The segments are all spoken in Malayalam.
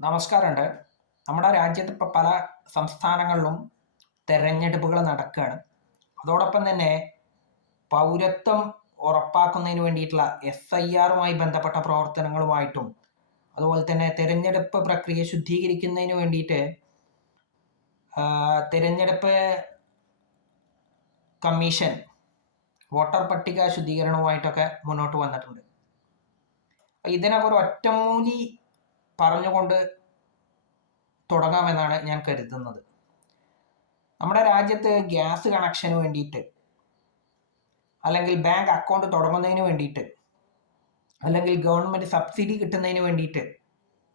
നമസ്കാരമുണ്ട്. നമ്മുടെ രാജ്യത്ത് ഇപ്പോൾ പല സംസ്ഥാനങ്ങളിലും തെരഞ്ഞെടുപ്പുകൾ നടക്കുകയാണ്. അതോടൊപ്പം തന്നെ പൗരത്വം ഉറപ്പാക്കുന്നതിന് വേണ്ടിയിട്ടുള്ള എസ് ഐ ആറുമായി ബന്ധപ്പെട്ട പ്രവർത്തനങ്ങളുമായിട്ടും അതുപോലെ തന്നെ തിരഞ്ഞെടുപ്പ് പ്രക്രിയ ശുദ്ധീകരിക്കുന്നതിന് വേണ്ടിയിട്ട് തിരഞ്ഞെടുപ്പ് കമ്മീഷൻ വോട്ടർ പട്ടിക ശുദ്ധീകരണവുമായിട്ടൊക്കെ മുന്നോട്ട് വന്നിട്ടുണ്ട്. ഇതിനൊക്കെ ഒരു ഒറ്റമൂലി പറഞ്ഞുകൊണ്ട് തുടങ്ങാമെന്നാണ് ഞാൻ കരുതുന്നത്. നമ്മുടെ രാജ്യത്ത് ഗ്യാസ് കണക്ഷന് വേണ്ടിയിട്ട് അല്ലെങ്കിൽ ബാങ്ക് അക്കൗണ്ട് തുടങ്ങുന്നതിന് വേണ്ടിയിട്ട് അല്ലെങ്കിൽ ഗവൺമെന്റ് സബ്സിഡി കിട്ടുന്നതിന് വേണ്ടിയിട്ട്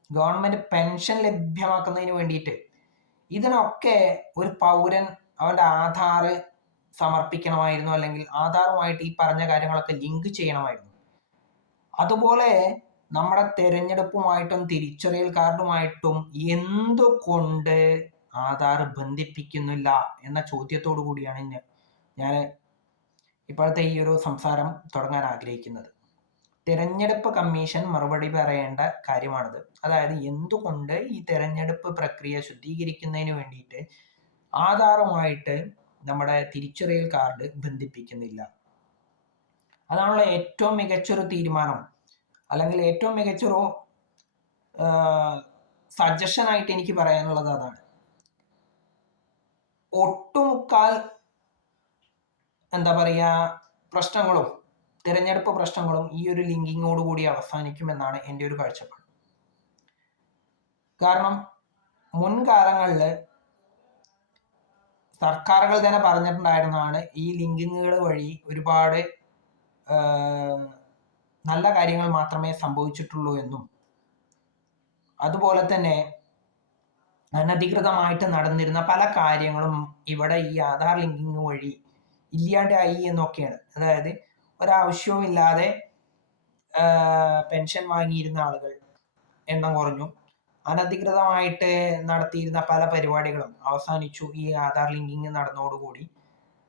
ഗവൺമെന്റ് പെൻഷൻ ലഭ്യമാക്കുന്നതിന് വേണ്ടിയിട്ട് ഇതിനൊക്കെ ഒരു പൗരൻ അവന്റെ ആധാർ സമർപ്പിക്കണമായിരുന്നു അല്ലെങ്കിൽ ആധാറുമായിട്ട് ഈ പറഞ്ഞ കാര്യങ്ങളൊക്കെ ലിങ്ക് ചെയ്യണമായിരുന്നു. അതുപോലെ നമ്മുടെ തെരഞ്ഞെടുപ്പുമായിട്ടും തിരിച്ചറിയൽ കാർഡുമായിട്ടും എന്തുകൊണ്ട് ആധാർ ബന്ധിപ്പിക്കുന്നില്ല എന്ന ചോദ്യത്തോടു കൂടിയാണ് ഞാൻ ഇപ്പോഴത്തെ ഈ ഒരു സംസാരം തുടങ്ങാൻ ആഗ്രഹിക്കുന്നത്. തിരഞ്ഞെടുപ്പ് കമ്മീഷൻ മറുപടി പറയേണ്ട കാര്യമാണിത്. അതായത് എന്തുകൊണ്ട് ഈ തിരഞ്ഞെടുപ്പ് പ്രക്രിയ ശുദ്ധീകരിക്കുന്നതിന് വേണ്ടിയിട്ട് ആധാറുമായിട്ട് നമ്മുടെ തിരിച്ചറിയൽ കാർഡ് ബന്ധിപ്പിക്കുന്നില്ല? അതാണല്ലോ ഏറ്റവും മികച്ചൊരു തീരുമാനം. അല്ലെങ്കിൽ ഏറ്റവും മികച്ച മികച്ചൊരു സജഷൻ ആയിട്ട് എനിക്ക് പറയാനുള്ളത് അതാണ്. ഒട്ടുമുക്കാൽ എന്താ പറയുക പ്രശ്നങ്ങളും തിരഞ്ഞെടുപ്പ് പ്രശ്നങ്ങളും ഈ ഒരു ലിങ്കിങ്ങോട് കൂടി അവസാനിക്കുമെന്നാണ് എന്റെ ഒരു കാഴ്ചപ്പാട്. കാരണം മുൻകാലങ്ങളിൽ സർക്കാരുകൾ തന്നെ പറഞ്ഞിട്ടുണ്ടായിരുന്നതാണ് ഈ ലിങ്കിങ്ങുകൾ വഴി ഒരുപാട് നല്ല കാര്യങ്ങൾ മാത്രമേ സംഭവിച്ചിട്ടുള്ളൂ എന്നും. അതുപോലെ തന്നെ അനധികൃതമായിട്ട് നടന്നിരുന്ന പല കാര്യങ്ങളും ഇവിടെ ഈ ആധാർ ലിങ്കിങ് വഴി ഇല്ലാണ്ടായി എന്നൊക്കെയാണ്. അതായത് ഒരാവശ്യവും ഇല്ലാതെ പെൻഷൻ വാങ്ങിയിരുന്ന ആളുകൾ എണ്ണം കുറഞ്ഞു. അനധികൃതമായിട്ട് നടത്തിയിരുന്ന പല പരിപാടികളും അവസാനിച്ചു ഈ ആധാർ ലിങ്കിങ് നടന്നതോടുകൂടി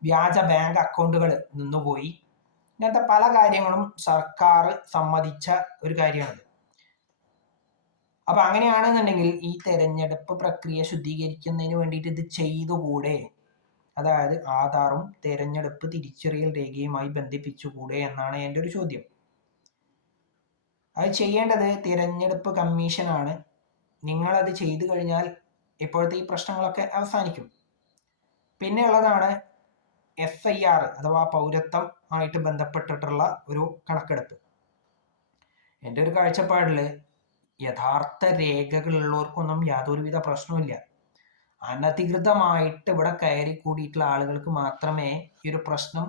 വ്യാജ ബാങ്ക് അക്കൗണ്ടുകൾ നിന്നുപോയി. ഇങ്ങനത്തെ പല കാര്യങ്ങളും സർക്കാർ സമ്മതിച്ച ഒരു കാര്യമാണ് അപ്പൊ അങ്ങനെയാണെന്നുണ്ടെങ്കിൽ ഈ തെരഞ്ഞെടുപ്പ് പ്രക്രിയ ശുദ്ധീകരിക്കുന്നതിന് വേണ്ടിയിട്ട് ഇത് ചെയ്തുകൂടെ? അതായത് ആധാറും തെരഞ്ഞെടുപ്പ് തിരിച്ചറിയൽ രേഖയുമായി ബന്ധിപ്പിച്ചുകൂടെ എന്നാണ് എന്റെ ഒരു ചോദ്യം. അത് ചെയ്യേണ്ടത് തിരഞ്ഞെടുപ്പ് കമ്മീഷനാണ്. നിങ്ങളത് ചെയ്തു കഴിഞ്ഞാൽ ഇപ്പോഴത്തെ ഈ പ്രശ്നങ്ങളൊക്കെ അവസാനിക്കും. പിന്നെ ഉള്ളതാണ് എഫ് ഐ ആർ അഥവാ പൗരത്വം ആയിട്ട് ബന്ധപ്പെട്ടിട്ടുള്ള ഒരു കണക്കെടുപ്പ് എന്റെ ഒരു കാഴ്ചപ്പാടിൽ യഥാർത്ഥ രേഖകളുള്ളവർക്കൊന്നും യാതൊരുവിധ പ്രശ്നവുമില്ല. അനധികൃതമായിട്ട് ഇവിടെ കയറി കൂടിയിട്ടുള്ള ആളുകൾക്ക് മാത്രമേ ഈ ഒരു പ്രശ്നം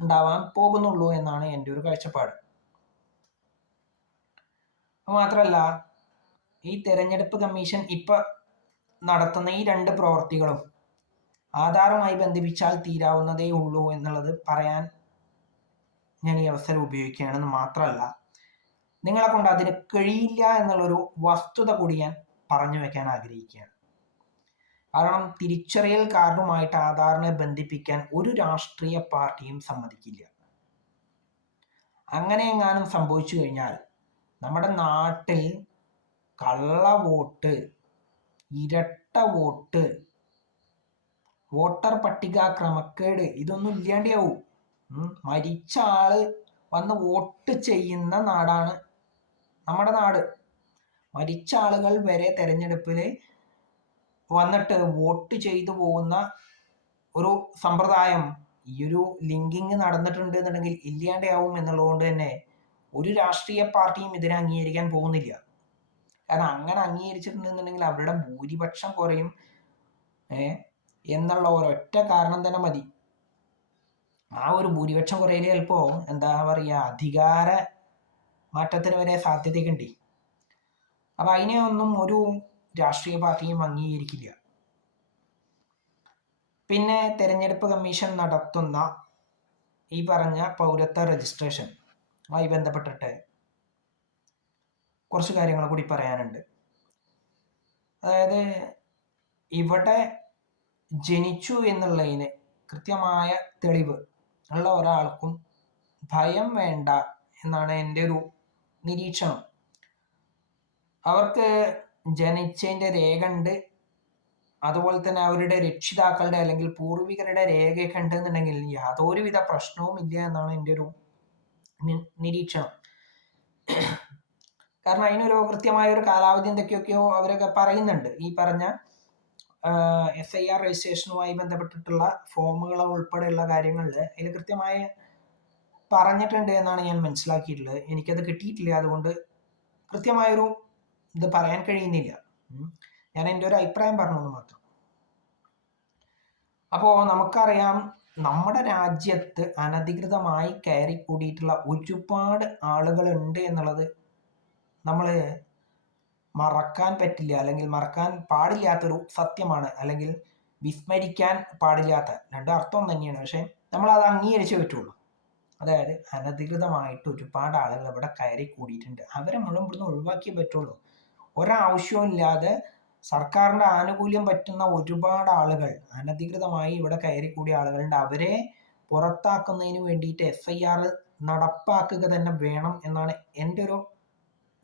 ഉണ്ടാവാൻ പോകുന്നുള്ളൂ എന്നാണ് എന്റെ ഒരു കാഴ്ചപ്പാട്. മാത്രമല്ല ഈ തെരഞ്ഞെടുപ്പ് കമ്മീഷൻ ഇപ്പൊ നടത്തുന്ന ഈ രണ്ട് പ്രവർത്തികളും ആധാറുമായി ബന്ധിപ്പിച്ചാൽ തീരാവുന്നതേ ഉള്ളൂ എന്നുള്ളത് പറയാൻ ഞാൻ ഈ അവസരം ഉപയോഗിക്കുകയാണെന്ന് മാത്രമല്ല നിങ്ങളെ കൊണ്ട് അതിന് കഴിയില്ല എന്നുള്ളൊരു വസ്തുത കൂടി ഞാൻ പറഞ്ഞു വെക്കാൻ ആഗ്രഹിക്കുകയാണ് കാരണം തിരിച്ചറിയൽ കാർഡുമായിട്ട് ആധാറിനെ ബന്ധിപ്പിക്കാൻ ഒരു രാഷ്ട്രീയ പാർട്ടിയും സമ്മതിക്കില്ല അങ്ങനെ എങ്ങാനും സംഭവിച്ചു കഴിഞ്ഞാൽ നമ്മുടെ നാട്ടിൽ കള്ള വോട്ട് ഇരട്ട വോട്ട് വോട്ടർ പട്ടിക ക്രമക്കേട് ഇതൊന്നും ഇല്ലാണ്ടാവും. മരിച്ച ആൾ വന്ന് വോട്ട് ചെയ്യുന്ന നാടാണ് നമ്മുടെ നാട്. മരിച്ച ആളുകൾ വരെ തെരഞ്ഞെടുപ്പിൽ വന്നിട്ട് വോട്ട് ചെയ്തു പോകുന്ന ഒരു സമ്പ്രദായം ഈ ഒരു ലിങ്കിങ് നടന്നിട്ടുണ്ട് എന്നുണ്ടെങ്കിൽ ഇല്ലാണ്ടാവും എന്നുള്ളതുകൊണ്ട് തന്നെ ഒരു രാഷ്ട്രീയ പാർട്ടിയും ഇതിനെ അംഗീകരിക്കാൻ പോകുന്നില്ല. കാരണം അങ്ങനെ അംഗീകരിച്ചിട്ടുണ്ടെന്നുണ്ടെങ്കിൽ അവരുടെ ഭൂരിപക്ഷം കുറയും. എന്നുള്ള ഒരൊറ്റ കാരണം തന്നെ മതി. ആ ഒരു ഭൂരിപക്ഷം കുറയിൽ ചിലപ്പോ? എന്താ പറയുക അധികാര മാറ്റത്തിന് വരെ സാധ്യതയൊക്കെ അപ്പൊ അതിനെ ഒന്നും ഒരു രാഷ്ട്രീയ പാർട്ടിയും അംഗീകരിക്കില്ല. പിന്നെ തെരഞ്ഞെടുപ്പ് കമ്മീഷൻ നടത്തുന്ന ഈ പറഞ്ഞ പൗരത്വ രജിസ്ട്രേഷൻ ആയി ബന്ധപ്പെട്ടിട്ട് കുറച്ച് കാര്യങ്ങൾ കൂടി പറയാനുണ്ട്. അതായത് ഇവിടെ ജനിച്ചു എന്നുള്ളതിന് കൃത്യമായ തെളിവ് ഉള്ള ഒരാൾക്കും ഭയം വേണ്ട എന്നാണ് എന്റെ ഒരു നിരീക്ഷണം. അവർക്ക് ജനിച്ചതിന്റെ രേഖ ഉണ്ട്. അതുപോലെ തന്നെ അവരുടെ രക്ഷിതാക്കളുടെ അല്ലെങ്കിൽ പൂർവികരുടെ രേഖയൊക്കെ ഉണ്ടെന്നുണ്ടെങ്കിൽ യാതൊരുവിധ പ്രശ്നവും ഇല്ല എന്നാണ് എന്റെ ഒരു നിരീക്ഷണം. കാരണം അതിനൊരു കൃത്യമായ ഒരു കാലാവധി എന്തൊക്കെയൊക്കെയോ അവരൊക്കെ പറയുന്നുണ്ട്. ഈ പറഞ്ഞ എസ് ഐ ആർ രജിസ്ട്രേഷനുമായി ബന്ധപ്പെട്ടിട്ടുള്ള ഫോമുകൾ ഉൾപ്പെടെയുള്ള കാര്യങ്ങളിൽ അതിൽ കൃത്യമായി പറഞ്ഞിട്ടുണ്ട് എന്നാണ് ഞാൻ മനസ്സിലാക്കിയിട്ടുള്ളത്. എനിക്കത് കിട്ടിയിട്ടില്ല. അതുകൊണ്ട് കൃത്യമായൊരു ഇത് പറയാൻ കഴിയുന്നില്ല. ഞാൻ എന്റെ ഒരു അഭിപ്രായം പറഞ്ഞത് മാത്രം. അപ്പോൾ നമുക്കറിയാം നമ്മുടെ രാജ്യത്ത് അനധികൃതമായി കയറി കൂടിയിട്ടുള്ള ഒരുപാട് ആളുകളുണ്ട് എന്നുള്ളത് നമ്മൾ മറക്കാൻ പറ്റില്ല അല്ലെങ്കിൽ മറക്കാൻ പാടില്ലാത്തൊരു സത്യമാണ് അല്ലെങ്കിൽ വിസ്മരിക്കാൻ പാടില്ലാത്ത രണ്ട് അർത്ഥം തന്നെയാണ്. പക്ഷെ നമ്മൾ അത് അംഗീകരിച്ചേ പറ്റുള്ളൂ. അതായത് അനധികൃതമായിട്ട് ഒരുപാട് ആളുകൾ ഇവിടെ കയറി കൂടിയിട്ടുണ്ട്. അവരെ മുഴുവൻ ഇവിടുന്ന് ഒഴിവാക്കിയേ പറ്റുള്ളൂ. ഒരാവശ്യവും ഇല്ലാതെ സർക്കാരിന്റെ ആനുകൂല്യം പറ്റുന്ന ഒരുപാട് ആളുകൾ അനധികൃതമായി ഇവിടെ കയറി കൂടിയ ആളുകളുണ്ട്. അവരെ പുറത്താക്കുന്നതിന് വേണ്ടിയിട്ട് എഫ് ഐ ആർ നടപ്പാക്കുക തന്നെ വേണം എന്നാണ് എന്റെ ഒരു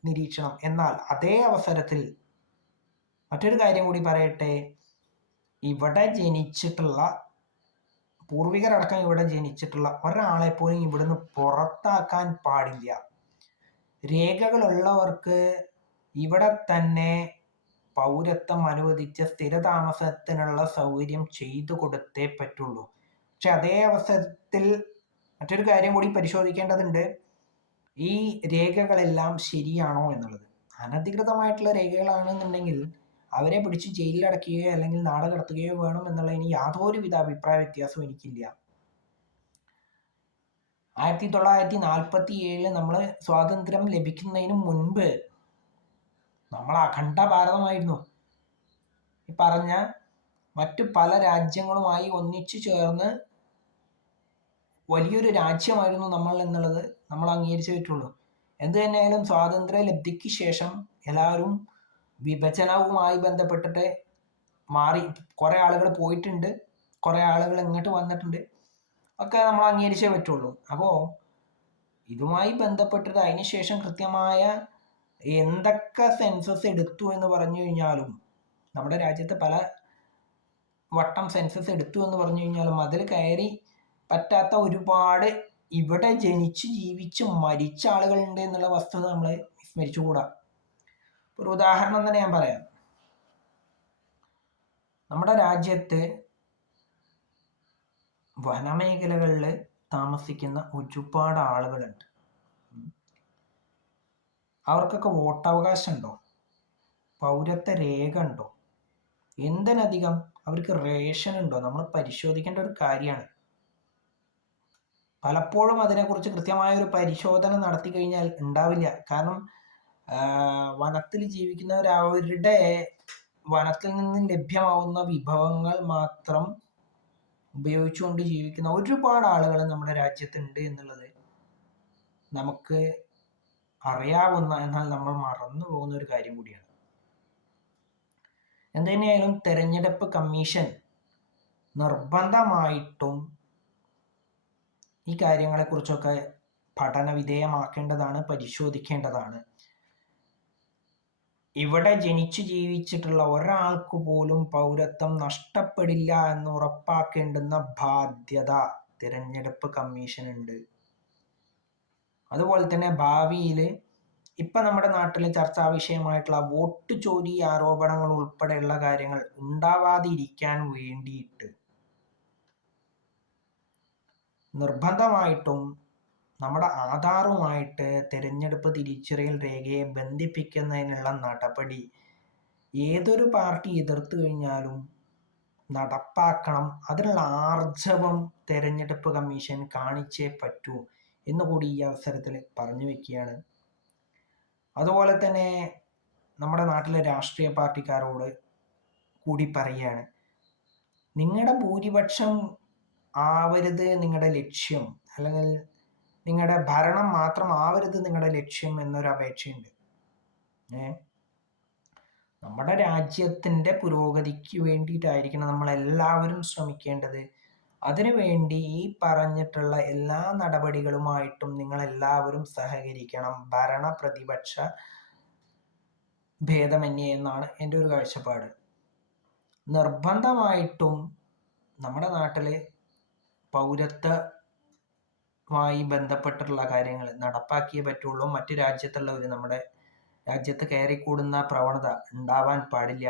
നിരീക്ഷണം. എന്നാൽ അതേ അവസരത്തിൽ മറ്റൊരു കാര്യം കൂടി പറയട്ടെ. ഇവിടെ ജനിച്ചിട്ടുള്ള പൂർവികരടക്കം ഇവിടെ ജനിച്ചിട്ടുള്ള ഒരാളെ പോലും ഇവിടുന്ന് പുറത്താക്കാൻ പാടില്ല. രേഖകളുള്ളവർക്ക് ഇവിടെ തന്നെ പൗരത്വം അനുവദിച്ച സ്ഥിരതാമസത്തിനുള്ള സൗകര്യം ചെയ്തു കൊടുത്തേ പറ്റുള്ളൂ. പക്ഷെ അതേ അവസരത്തിൽ മറ്റൊരു കാര്യം കൂടി പരിശോധിക്കേണ്ടതുണ്ട്. ഈ രേഖകളെല്ലാം ശരിയാണോ എന്നുള്ളത്? അനധികൃതമായിട്ടുള്ള രേഖകളാണെന്നുണ്ടെങ്കിൽ അവരെ പിടിച്ച് ജയിലിലടക്കുകയോ അല്ലെങ്കിൽ നാട് കടത്തുകയോ വേണം എന്നുള്ളതിന് യാതൊരുവിധ അഭിപ്രായ വ്യത്യാസവും എനിക്കില്ല. ആയിരത്തി തൊള്ളായിരത്തി നാൽപ്പത്തി ഏഴിൽ നമ്മൾ സ്വാതന്ത്ര്യം ലഭിക്കുന്നതിന് മുൻപ് നമ്മൾ അഖണ്ഡ ഭാരതമായിരുന്നു ഈ പറഞ്ഞ മറ്റു പല രാജ്യങ്ങളുമായി ഒന്നിച്ചു ചേർന്ന് വലിയൊരു രാജ്യമായിരുന്നു നമ്മൾ എന്നുള്ളത് നമ്മൾ അംഗീകരിച്ചു പറ്റുള്ളൂ എന്ത് തന്നെയായാലും സ്വാതന്ത്ര്യ ലബ്ധിക്ക് ശേഷം എല്ലാവരും വിഭജനവുമായി ബന്ധപ്പെട്ടിട്ട് മാറി കുറേ ആളുകൾ പോയിട്ടുണ്ട്. കുറേ ആളുകൾ ഇങ്ങോട്ട് വന്നിട്ടുണ്ട്. ഒക്കെ നമ്മൾ അംഗീകരിച്ചേ പറ്റുള്ളൂ. അപ്പോൾ ഇതുമായി ബന്ധപ്പെട്ടിട്ട് അതിനുശേഷം കൃത്യമായ എന്തൊക്കെ സെൻസസ് എടുത്തു എന്ന് പറഞ്ഞു കഴിഞ്ഞാലും നമ്മുടെ രാജ്യത്തെ പല വട്ടം സെൻസസ് എടുത്തു എന്ന് പറഞ്ഞു കഴിഞ്ഞാലും അതിൽ കയറി പറ്റാത്ത ഒരുപാട് ഇവിടെ ജനിച്ച് ജീവിച്ച് മരിച്ച ആളുകളുണ്ട് എന്നുള്ള വസ്തുത നമ്മൾ വിസ്മരിച്ചുകൂടാ. ഒരു ഉദാഹരണം തന്നെ ഞാൻ പറയാം. നമ്മുടെ രാജ്യത്ത് വനമേഖലകളിൽ താമസിക്കുന്ന ഒരുപാട് ആളുകളുണ്ട്. അവർക്കൊക്കെ വോട്ടവകാശം ഉണ്ടോ പൗരത്വ രേഖ ഉണ്ടോ എന്തിനധികം അവർക്ക് റേഷൻ ഉണ്ടോ നമ്മൾ പരിശോധിക്കേണ്ട ഒരു കാര്യമാണ്. പലപ്പോഴും അതിനെക്കുറിച്ച് കൃത്യമായ ഒരു പരിശോധന നടത്തി കഴിഞ്ഞാൽ ഉണ്ടാവില്ല. കാരണം വനത്തിൽ ജീവിക്കുന്നവർ അവരുടെ വനത്തിൽ നിന്ന് ലഭ്യമാവുന്ന വിഭവങ്ങൾ മാത്രം ഉപയോഗിച്ചുകൊണ്ട് ജീവിക്കുന്ന ഒരുപാട് ആളുകൾ നമ്മുടെ രാജ്യത്തുണ്ട് എന്നുള്ളത് നമുക്ക് അറിയാവുന്ന എന്നാൽ നമ്മൾ മറന്നു പോകുന്ന ഒരു കാര്യം കൂടിയാണ്. എന്തുതന്നെയായാലും തെരഞ്ഞെടുപ്പ് കമ്മീഷൻ നിർബന്ധമായിട്ടും ഈ കാര്യങ്ങളെക്കുറിച്ചൊക്കെ പഠന വിധേയമാക്കേണ്ടതാണ് പരിശോധിക്കേണ്ടതാണ്. ഇവിടെ ജനിച്ചു ജീവിച്ചിട്ടുള്ള ഒരാൾക്ക് പോലും പൗരത്വം നഷ്ടപ്പെടില്ല എന്ന് ഉറപ്പാക്കേണ്ടുന്ന ബാധ്യത തിരഞ്ഞെടുപ്പ് കമ്മീഷനുണ്ട്. അതുപോലെ തന്നെ ഭാവിയിൽ ഇപ്പം നമ്മുടെ നാട്ടിൽ ചർച്ചാ വിഷയമായിട്ടുള്ള വോട്ട് ചോരി ആരോപണങ്ങൾ ഉൾപ്പെടെയുള്ള കാര്യങ്ങൾ ഉണ്ടാവാതിരിക്കാൻ വേണ്ടിയിട്ട് നിർബന്ധമായിട്ടും നമ്മുടെ ആധാറുമായിട്ട് തിരഞ്ഞെടുപ്പ് തിരിച്ചറിയൽ രേഖയെ ബന്ധിപ്പിക്കുന്നതിനുള്ള നടപടി ഏതൊരു പാർട്ടി എതിർത്തു കഴിഞ്ഞാലും നടപ്പാക്കണം. അതിനുള്ള ആർജവം തെരഞ്ഞെടുപ്പ് കമ്മീഷൻ കാണിച്ചേ പറ്റൂ എന്നുകൂടി ഈ അവസരത്തിൽ പറഞ്ഞു വെക്കുകയാണ്. അതുപോലെ തന്നെ നമ്മുടെ നാട്ടിലെ രാഷ്ട്രീയ പാർട്ടിക്കാരോട് കൂടി പറയുകയാണ്. നിങ്ങളുടെ ഭൂരിപക്ഷം ആവരുത് നിങ്ങളുടെ ലക്ഷ്യം. അല്ലെങ്കിൽ നിങ്ങളുടെ ഭരണം മാത്രം ആവരുത് നിങ്ങളുടെ ലക്ഷ്യം എന്നൊരു അപേക്ഷയുണ്ട്. ഏ? നമ്മുടെ രാജ്യത്തിന്റെ പുരോഗതിക്ക് വേണ്ടിയിട്ടായിരിക്കണം നമ്മളെല്ലാവരും ശ്രമിക്കേണ്ടത്. അതിനുവേണ്ടി ഈ പറഞ്ഞിട്ടുള്ള എല്ലാ നടപടികളുമായിട്ടും നിങ്ങൾ എല്ലാവരും സഹകരിക്കണം. ഭരണ പ്രതിപക്ഷ ഭേദമന്യേ എന്നാണ് എന്റെ ഒരു കാഴ്ചപ്പാട്. നിർബന്ധമായിട്ടും നമ്മുടെ നാട്ടിലെ പൗരത്വമായി ബന്ധപ്പെട്ടിട്ടുള്ള കാര്യങ്ങൾ നടപ്പാക്കിയേ പറ്റുള്ളൂ. മറ്റു രാജ്യത്തുള്ളവർ നമ്മുടെ രാജ്യത്ത് കയറിക്കൂടുന്ന പ്രവണത ഉണ്ടാവാൻ പാടില്ല.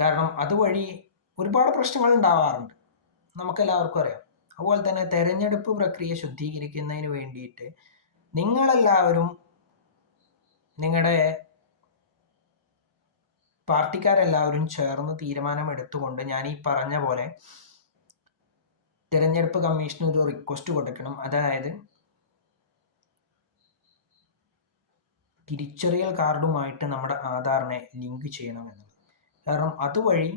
കാരണം അതുവഴി ഒരുപാട് പ്രശ്നങ്ങൾ ഉണ്ടാവാറുണ്ട്. നമുക്കെല്ലാവർക്കും അറിയാം. അതുപോലെ തന്നെ തെരഞ്ഞെടുപ്പ് പ്രക്രിയ ശുദ്ധീകരിക്കുന്നതിന് വേണ്ടിയിട്ട് നിങ്ങളെല്ലാവരും നിങ്ങളുടെ പാർട്ടിക്കാരെല്ലാവരും ചേർന്ന് തീരുമാനം എടുത്തുകൊണ്ട് ഞാൻ ഈ പറഞ്ഞ പോലെ തിരഞ്ഞെടുപ്പ് കമ്മീഷന് ഒരു റിക്വസ്റ്റ് കൊടുക്കണം. അതായത് തിരിച്ചറിയൽ കാർഡുമായിട്ട് നമ്മുടെ ആധാറിനെ ലിങ്ക് ചെയ്യണം എന്നുള്ളത്. കാരണം അതുവഴി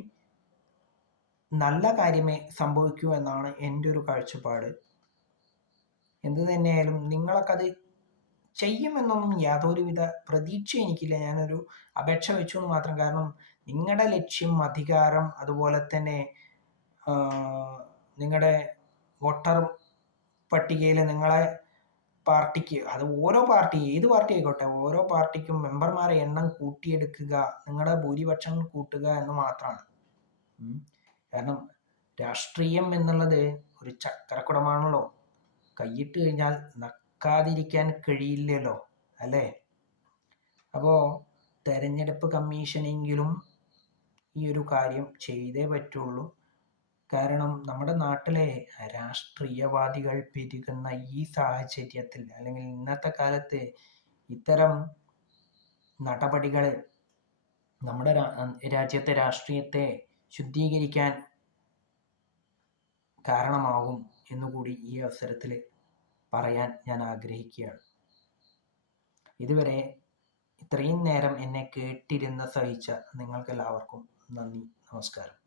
നല്ല കാര്യമേ സംഭവിക്കൂ എന്നാണ് എന്റെ ഒരു കാഴ്ചപ്പാട്. എന്ത് തന്നെയായാലും നിങ്ങളൊക്കെ അത് ചെയ്യുമെന്നൊന്നും യാതൊരുവിധ പ്രതീക്ഷ എനിക്കില്ല. ഞാനൊരു അപേക്ഷ വെച്ചു എന്ന് മാത്രം. കാരണം നിങ്ങളുടെ ലക്ഷ്യം അധികാരം അതുപോലെ തന്നെ നിങ്ങളുടെ വോട്ടർ പട്ടികയിൽ നിങ്ങളെ പാർട്ടിക്ക് അത് ഓരോ പാർട്ടി ഏത് പാർട്ടി ആയിക്കോട്ടെ ഓരോ പാർട്ടിക്കും മെമ്പർമാരെ എണ്ണം കൂട്ടിയെടുക്കുക നിങ്ങളുടെ ഭൂരിപക്ഷം കൂട്ടുക എന്ന് മാത്രമാണ് കാരണം രാഷ്ട്രീയം എന്നുള്ളത് ഒരു ചക്രക്കുടമാണല്ലോ. കൈയിട്ട് കഴിഞ്ഞാൽ നക്കാതിരിക്കാൻ കഴിയില്ലല്ലോ അല്ലേ? അപ്പോൾ തെരഞ്ഞെടുപ്പ് കമ്മീഷനെങ്കിലും ഈ ഒരു കാര്യം ചെയ്തേ പറ്റുള്ളൂ. കാരണം നമ്മുടെ നാട്ടിലെ രാഷ്ട്രീയവാദികൾ പെരുകുന്ന ഈ സാഹചര്യത്തിൽ അല്ലെങ്കിൽ ഇന്നത്തെ കാലത്ത് ഇത്തരം നടപടികൾ നമ്മുടെ രാജ്യത്തെ രാഷ്ട്രീയത്തെ ശുദ്ധീകരിക്കാൻ കാരണമാകും എന്നുകൂടി ഈ അവസരത്തിൽ പറയാൻ ഞാൻ ആഗ്രഹിക്കുകയാണ്. ഇതുവരെ ഇത്രയും നേരം എന്നെ കേട്ടിരുന്ന സഹിച്ച നിങ്ങൾക്കെല്ലാവർക്കും നന്ദി നമസ്കാരം.